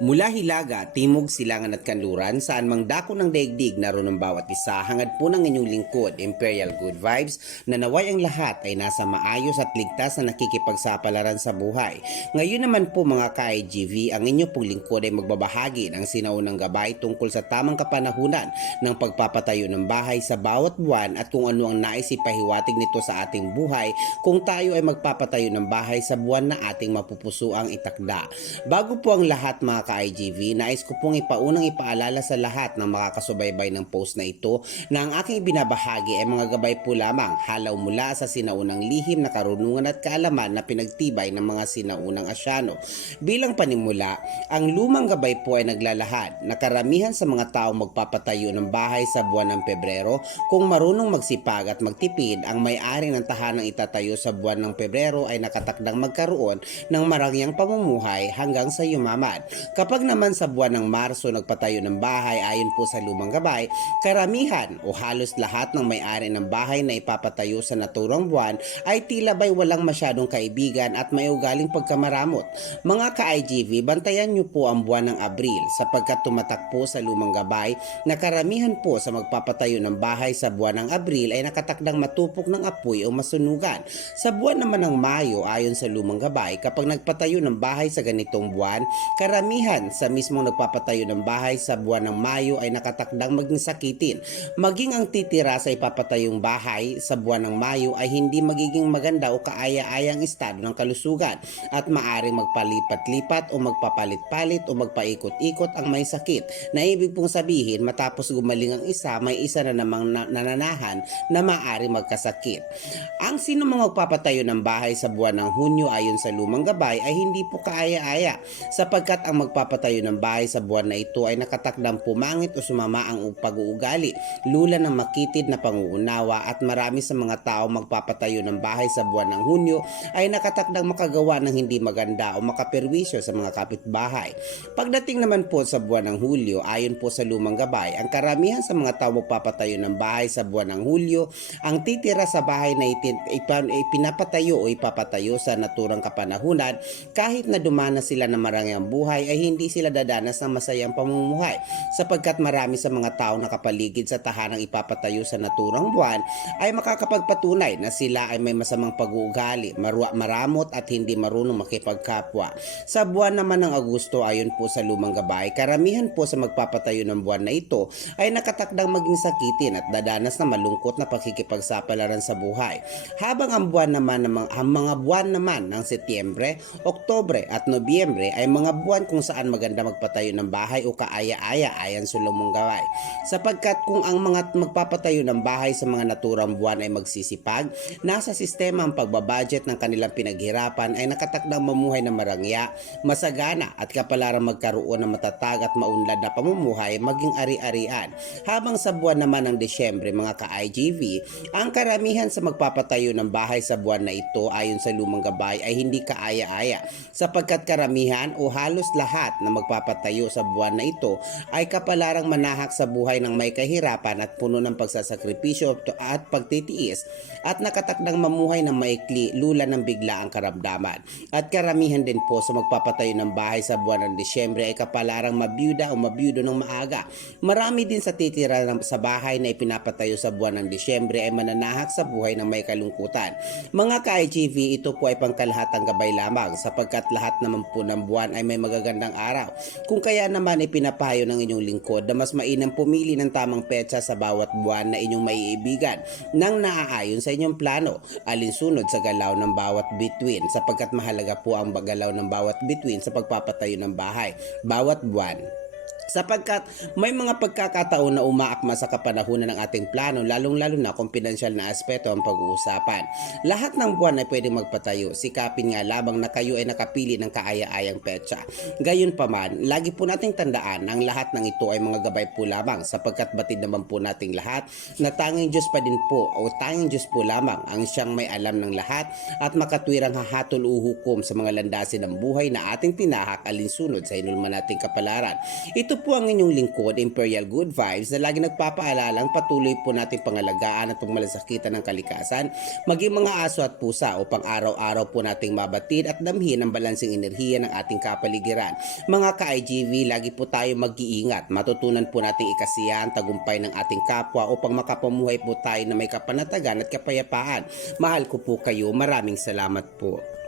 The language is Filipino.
Mula Hilaga, Timog, Silangan at Kanluran, saan mang dako ng daigdig naroon ang bawat isa, hangad po ng inyong lingkod, Imperial Good Vibes, na naway ang lahat ay nasa maayos at ligtas na nakikipagsapalaran sa buhay. Ngayon naman po mga ka-IGV, ang inyo pong lingkod ay magbabahagi ng sinaunang gabay tungkol sa tamang kapanahunan ng pagpapatayo ng bahay sa bawat buwan at kung ano ang nais ipahiwatig nito sa ating buhay kung tayo ay magpapatayo ng bahay sa buwan na ating mapupusuang itakda. Bago po ang lahat mga ka-IGV, nais ko pong ipaunang ipaalala sa lahat ng makakasubaybay ng post na ito na ang aking binabahagi ay mga gabay po lamang halaw mula sa sinaunang lihim na karunungan at kaalaman na pinagtibay ng mga sinaunang asyano. Bilang panimula, ang lumang gabay po ay naglalahad na karamihan sa mga tao magpapatayo ng bahay sa buwan ng Pebrero kung marunong magsipag at magtipid ang may-ari ng tahanang itatayo sa buwan ng Pebrero ay nakatakdang magkaroon ng marangyang pamumuhay hanggang sa yumaman. Kapag naman sa buwan ng Marso nagpatayo ng bahay ayon po sa lumang gabay, karamihan o halos lahat ng may-ari ng bahay na ipapatayo sa naturang buwan ay tila ba'y walang masyadong kaibigan at may ugaling pagkamaramot. Mga ka-IGV, bantayan niyo po ang buwan ng Abril sapagkat tumatak po sa lumang gabay na karamihan po sa magpapatayo ng bahay sa buwan ng Abril ay nakatakdang matupok ng apoy o masunugan. Sa buwan naman ng Mayo ayon sa lumang gabay, kapag nagpatayo ng bahay sa ganitong buwan, karamihan sa mismong nagpapatayo ng bahay sa buwan ng Mayo ay nakatakdang maging sakitin. Maging ang titira sa ipapatayong bahay sa buwan ng Mayo ay hindi magiging maganda o kaaya-ayang estado ng kalusugan at maaring magpalipat-lipat o magpapalit-palit o magpaikot-ikot ang may sakit na ibig pong sabihin matapos gumaling ang isa may isa na namang na- nananahan na maaari magkasakit. Ang sino mga magpapatayo ng bahay sa buwan ng Hunyo ayon sa lumang gabay ay hindi po kaaya-aya sapagkat ang magpapatayo ng bahay sa buwan na ito ay nakatakdang pumangit o sumama ang pag-uugali, lula ng makitid na panguunawa at marami sa mga tao magpapatayo ng bahay sa buwan ng Hunyo ay nakatakdang makagawa ng hindi maganda o makaperwisyo sa mga kapitbahay. Pagdating naman po sa buwan ng Hulyo, ayon po sa lumang gabay, ang karamihan sa mga tao magpapatayo ng bahay sa buwan ng Hulyo, ang titira sa bahay na ipinapatayo o ipapatayo sa naturang kapanahunan, kahit na dumana sila ng marangyang buhay ay hindi sila dadanas ng masayang pamumuhay sapagkat marami sa mga tao nakapaligid sa tahanang ipapatayo sa naturang buwan ay makakapagpatunay na sila ay may masamang pag-uugali, marwa, maramot at hindi marunong makipagkapwa. Sa buwan naman ng Agosto ayon po sa lumang gabay, karamihan po sa magpapatayo ng buwan na ito ay nakatakdang maging sakitin at dadanas na malungkot na pakikipagsapalaran sa buhay. Habang ang buwan naman ng mga, ang mga buwan naman ng Setyembre, Oktobre at Nobyembre ay mga buwan kung saan maganda magpatayo ng bahay o kaaya-aya ayan sa lumang gabay. Sapagkat kung ang mga magpapatayo ng bahay sa mga naturang buwan ay magsisipag, nasa sistema ang pagbabudget ng kanilang pinaghirapan ay nakatakdang mamuhay na marangya, masagana at kapalarang magkaroon ng matatag at maunlad na pamumuhay maging ari-arian. Habang sa buwan naman ng Desyembre mga ka-IGV, ang karamihan sa magpapatayo ng bahay sa buwan na ito ayon sa lumang gabay ay hindi kaaya-aya sapagkat karamihan o halos lahat na magpapatayo sa buwan na ito ay kapalarang manahak sa buhay ng may kahirapan at puno ng pagsasakripisyo at pagtitiis at nakatakdang mamuhay ng maikli lula ng bigla ang karamdaman. At karamihan din po sa magpapatayo ng bahay sa buwan ng Disyembre ay kapalarang mabiyuda o mabiyudo ng maaga. Marami din sa titira ng- sa bahay na ipinapatayo sa buwan ng Disyembre ay mananahak sa buhay ng may kalungkutan. Mga ka-IGV, ito po ay pangkalahatang gabay lamang sapagkat lahat naman po ng buwan ay may magagandang araw. Kung kaya naman ipinapayo ng inyong lingkod na mas mainam pumili ng tamang petsa sa bawat buwan na inyong maiibigan nang naaayon sa inyong plano alinsunod sa galaw ng bawat bituin sapagkat mahalaga po ang galaw ng bawat bituin sa pagpapatayo ng bahay bawat buwan sapagkat may mga pagkakataon na umaakma sa kapanahunan ng ating plano lalong-lalo na kung pinansyal na aspeto ang pag-uusapan. Lahat ng buwan ay pwedeng magpatayo, sikapin nga labang na kayo ay nakapili ng kaaya-ayang petsa. Gayon pa man, lagi po nating tandaan ang lahat ng ito ay mga gabay po lamang sapagkat batid naman po nating lahat na tanging Diyos pa din po o tanging Diyos po lamang ang siyang may alam ng lahat at makatwirang hahatol o hukom sa mga landasin ng buhay na ating tinahak alinsunod sa inulman nating kapalaran. Ito po ang inyong lingkod, Imperial Good Vibes, na lagi nagpapaalalang patuloy po natin pangalagaan at pagmalasakitan ng kalikasan, maging mga aso at pusa upang araw-araw po nating mabatid at damhin ang balansing enerhiya ng ating kapaligiran. Mga ka-IGV, lagi po tayo mag-iingat. Matutunan po nating ikasiya ang tagumpay ng ating kapwa upang makapamuhay po tayo na may kapanatagan at kapayapaan. Mahal ko po kayo. Maraming salamat po.